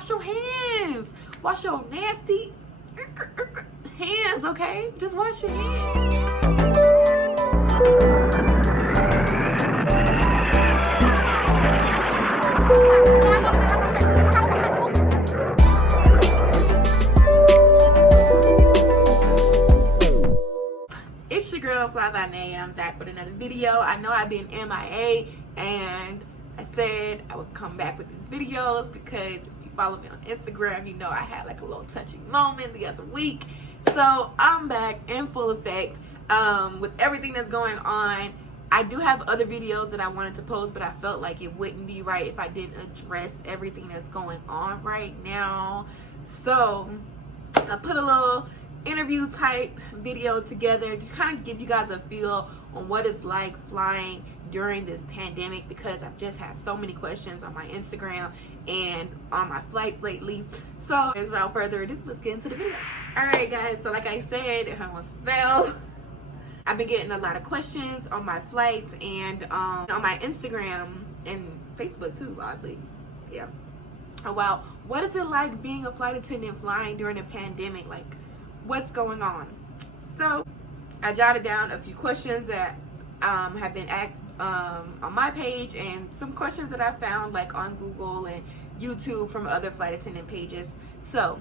wash your hands. Wash your nasty hands, okay? Just wash your hands. It's your girl FlybyNay, and I'm back with another video. I know I've been MIA, and I said I would come back with these videos because if you follow me on Instagram, you know I had like a little touching moment the other week. So I'm back in full effect with everything that's going on. I do have other videos that I wanted to post, but I felt like it wouldn't be right if I didn't address everything that's going on right now. So I put a little interview type video together to kind of give you guys a feel on what it's like flying during this pandemic, because I've just had so many questions on my Instagram and on my flights lately. So without further ado, let's get into the video. Alright guys, so like I said, if I almost fell, I've been getting a lot of questions on my flights and on my Instagram and Facebook too, oddly. Yeah. Oh wow, what is it like being a flight attendant flying during a pandemic? Like, what's going on? So I jotted down a few questions that have been asked on my page, and some questions that I found like on Google and YouTube from other flight attendant pages. So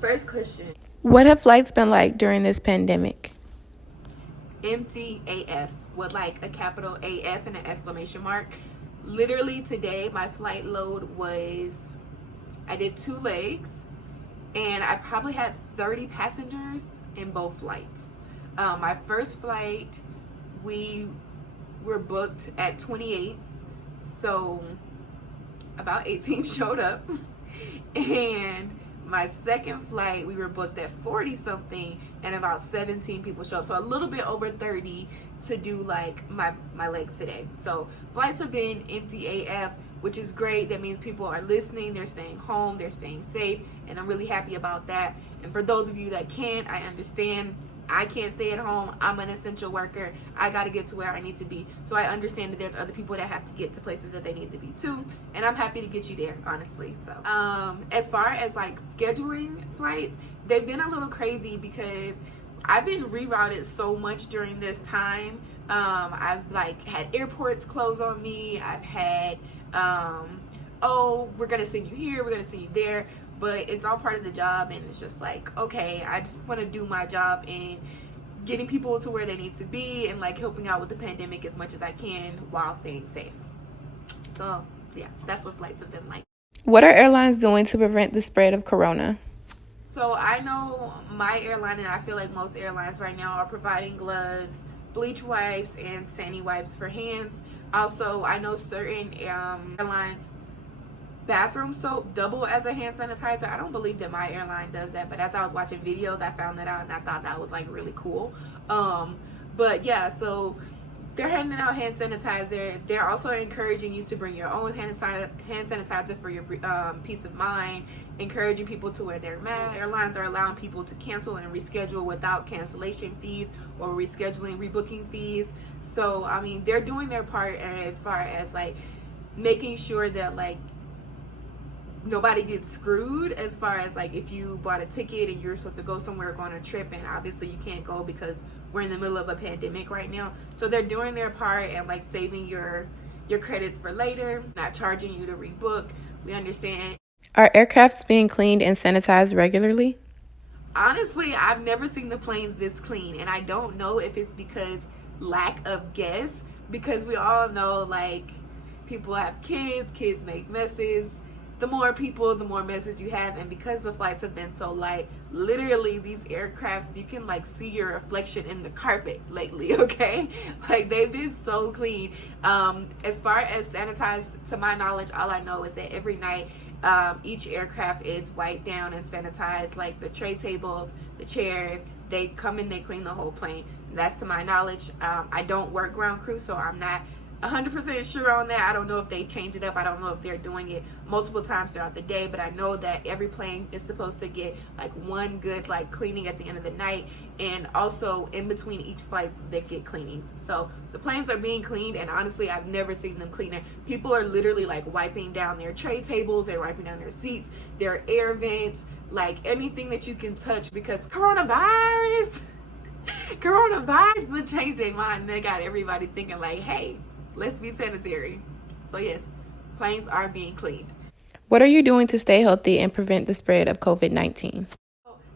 first question, what have flights been like during this pandemic? Empty AF, with like a capital AF and an exclamation mark. Literally today my flight load was, I did 2 legs and I probably had 30 passengers in both flights. My first flight, we were booked at 28, so about 18 showed up. And my second flight, we were booked at 40 something, and about 17 people showed up. So a little bit over 30 to do like my legs today. So flights have been empty AF, which is great. That means people are listening, they're staying home, they're staying safe, and I'm really happy about that. And for those of you that can't, I understand. I can't stay at home. I'm an essential worker. I got to get to where I need to be. So I understand that there's other people that have to get to places that they need to be too. And I'm happy to get you there, honestly. So as far as like scheduling flights, they've been a little crazy because I've been rerouted so much during this time. I've like had airports close on me. I've had, oh, we're going to send you here, we're going to send you there. But it's all part of the job, and it's just like, okay, I just want to do my job in getting people to where they need to be and like helping out with the pandemic as much as I can while staying safe. So yeah, that's what flights have been like. What are airlines doing to prevent the spread of corona? So I know my airline, and I feel like most airlines right now, are providing gloves, bleach wipes, and sandy wipes for hands. Also, I know certain airlines, bathroom soap double as a hand sanitizer. I don't believe that my airline does that, but as I was watching videos, I found that out, and I thought that was like really cool. But yeah, so they're handing out hand sanitizer. They're also encouraging you to bring your own hand sanitizer for your peace of mind, encouraging people to wear their masks. Airlines are allowing people to cancel and reschedule without cancellation fees or rescheduling, rebooking fees. So I mean, they're doing their part as far as like making sure that like nobody gets screwed, as far as like if you bought a ticket and you're supposed to go somewhere, go on a trip, and obviously you can't go because we're in the middle of a pandemic right now. So they're doing their part and like saving your credits for later, not charging you to rebook. We understand. Are aircrafts being cleaned and sanitized regularly? Honestly, I've never seen the planes this clean, and I don't know if it's because lack of guests, because we all know like people have kids make messes. The more people, the more messes you have. And because the flights have been so light, literally these aircrafts, you can like see your reflection in the carpet lately, okay? Like they've been so clean. As far as sanitized, to my knowledge, all I know is that every night each aircraft is wiped down and sanitized, like the tray tables, the chairs. They come in, they clean the whole plane. That's to my knowledge. I don't work ground crew, so I'm not 100% sure on that. I don't know if they change it up. I don't know if they're doing it multiple times throughout the day, but I know that every plane is supposed to get like one good like cleaning at the end of the night, and also in between each flight they get cleanings. So the planes are being cleaned, and honestly I've never seen them cleaner. People are literally like wiping down their tray tables, they're wiping down their seats, their air vents, like anything that you can touch, because coronavirus will change their mind, and they got everybody thinking like, hey, let's be sanitary. So yes, planes are being cleaned. What are you doing to stay healthy and prevent the spread of COVID-19?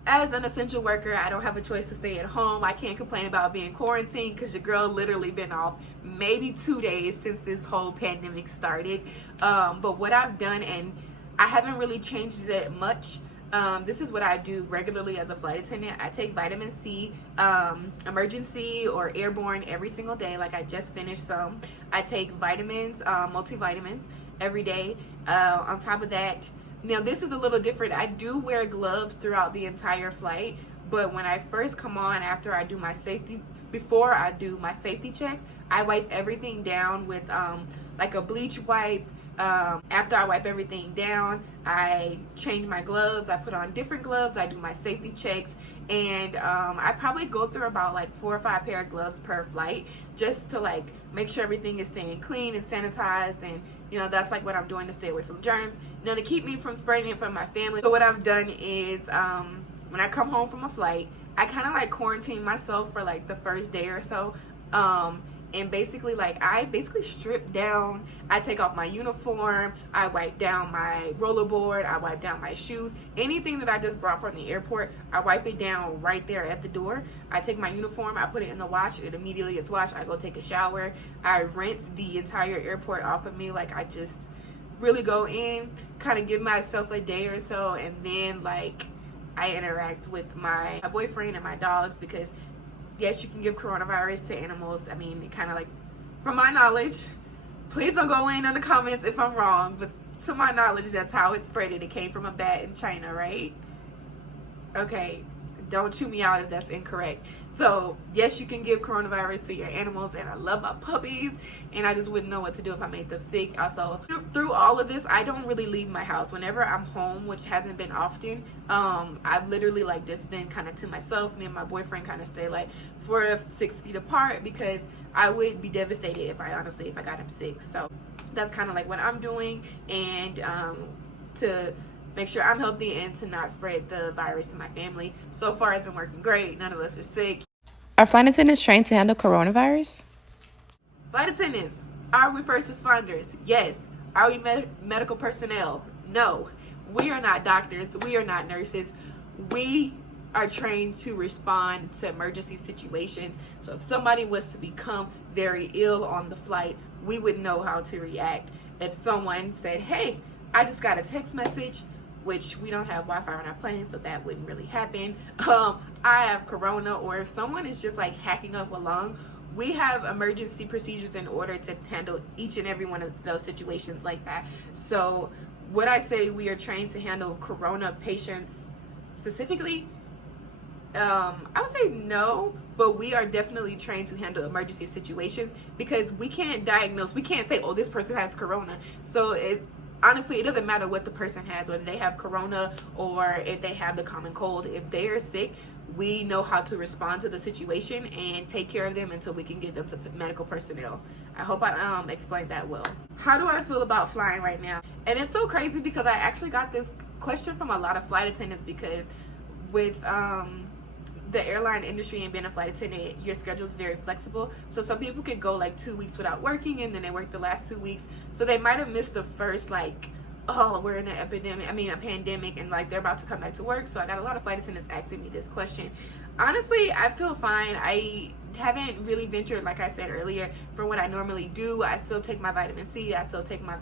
As an essential worker, I don't have a choice to stay at home. I can't complain about being quarantined because your girl literally been off maybe 2 days since this whole pandemic started. But what I've done, and I haven't really changed it that much, this is what I do regularly as a flight attendant. I take vitamin C, emergency or airborne every single day. Like I just finished some. I take vitamins, multivitamins every day. On top of that, now this is a little different. I do wear gloves throughout the entire flight, but when I first come on, after I do my safety, before I do my safety checks, I wipe everything down with like a bleach wipe. After I wipe everything down, I change my gloves, I put on different gloves, I do my safety checks, and I probably go through about like 4 or 5 pair of gloves per flight, just to like make sure everything is staying clean and sanitized. And you know, that's like what I'm doing to stay away from germs, you know, to keep me from spreading it from my family. So what I've done is when I come home from a flight, I kind of like quarantine myself for like the first day or so. And basically, like, I basically strip down. I take off my uniform, I wipe down my rollerboard, I wipe down my shoes, anything that I just brought from the airport, I wipe it down right there at the door. I take my uniform, I put it in the wash, it immediately is washed. I go take a shower, I rinse the entire airport off of me. Like, I just really go in, kind of give myself a day or so, and then like I interact with my boyfriend and my dogs, because yes, you can give coronavirus to animals. I mean, it kind of like, from my knowledge, please don't go in the comments if I'm wrong, but to my knowledge, that's how it spread. It came from a bat in China, right? Okay, don't chew me out if that's incorrect. So yes, you can give coronavirus to your animals, and I love my puppies, and I just wouldn't know what to do if I made them sick. Also, through all of this, I don't really leave my house. Whenever I'm home, which hasn't been often, I've literally like just been kind of to myself. Me and my boyfriend kind of stay like 4 to 6 feet apart, because I would be devastated if I got him sick. So that's kind of like what I'm doing, and to make sure I'm healthy and to not spread the virus to my family. So far, it's been working great. None of us are sick. Are flight attendants trained to handle coronavirus? Flight attendants, are we first responders? Yes. Are we medical personnel? No. We are not doctors. We are not nurses. We are trained to respond to emergency situations. So if somebody was to become very ill on the flight, we would know how to react. If someone said, hey, I just got a text message, which we don't have Wi-Fi on our plane, so that wouldn't really happen. I have corona, or if someone is just like hacking up a lung, we have emergency procedures in order to handle each and every one of those situations like that. So would I say we are trained to handle corona patients specifically? I would say no, but we are definitely trained to handle emergency situations, because we can't diagnose, we can't say, oh, this person has corona. So honestly, it doesn't matter what the person has, whether they have corona or if they have the common cold. If they are sick, we know how to respond to the situation and take care of them until we can get them to medical personnel. I hope I explained that well. How do I feel about flying right now? And it's so crazy, because I actually got this question from a lot of flight attendants, because with the airline industry and being a flight attendant, your schedule is very flexible. So some people could go like 2 weeks without working, and then they work the last 2 weeks. So they might have missed the first, like, oh, we're in a pandemic, and like they're about to come back to work. So I got a lot of flight attendants asking me this question. Honestly, I feel fine. I haven't really ventured, like I said earlier, from what I normally do. I still take my vitamin C. I still take my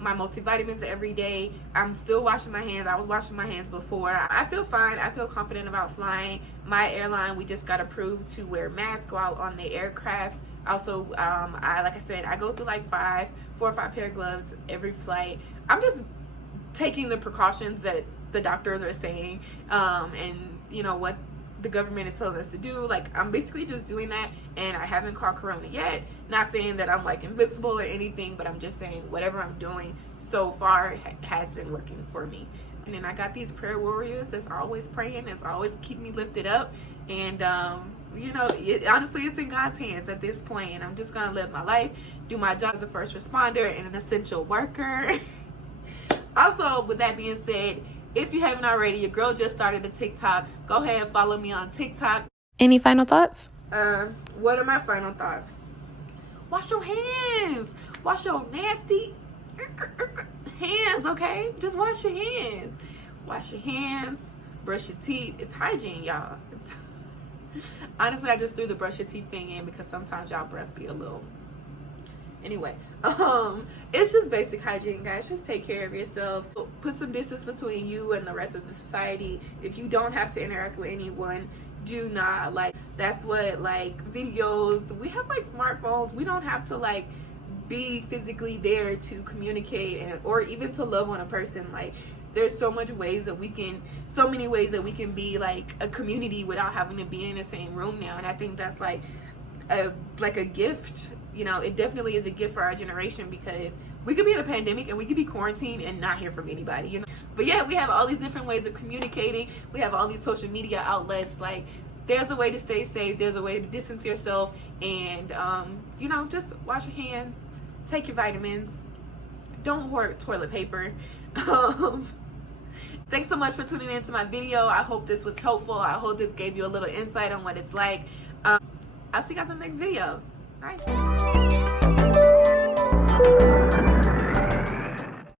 multivitamins every day. I'm still washing my hands. I was washing my hands before. I feel fine. I feel confident about flying. My airline, we just got approved to wear masks, go out on the aircrafts. Also, like I said, I go through like 4 or 5 pair of gloves every flight. I'm just taking the precautions that the doctors are saying, and you know what the government is telling us to do. Like, I'm basically just doing that, and I haven't caught corona yet. Not saying that I'm like invincible or anything, but I'm just saying whatever I'm doing so far has been working for me. And then I got these prayer warriors that's always praying, that's always keep me lifted up. And you know, honestly, it's in God's hands at this point, and I'm just gonna live my life, do my job as a first responder and an essential worker. Also, with that being said, if you haven't already, your girl just started a TikTok. Go ahead and follow me on TikTok. Any final thoughts? What are my final thoughts? Wash your hands. Wash your nasty hands, okay? Just wash your hands. Wash your hands. Brush your teeth. It's hygiene, y'all. Honestly, I just threw the brush your teeth thing in because sometimes y'all breath be a little... Anyway, it's just basic hygiene, guys. Just take care of yourselves. Put some distance between you and the rest of the society. If you don't have to interact with anyone, do not. Like, that's what, like, videos, we have like smartphones. We don't have to like be physically there to communicate or even to love on a person. Like, there's so many ways that we can be like a community without having to be in the same room now. And I think that's like a gift. You know, it definitely is a gift for our generation, because we could be in a pandemic and we could be quarantined and not hear from anybody, you know. But yeah, we have all these different ways of communicating. We have all these social media outlets. Like, there's a way to stay safe. There's a way to distance yourself, and you know, just wash your hands, take your vitamins, don't hoard toilet paper. Thanks so much for tuning into my video. I hope this was helpful. I hope this gave you a little insight on what it's like. I'll see you guys in the next video. Bye.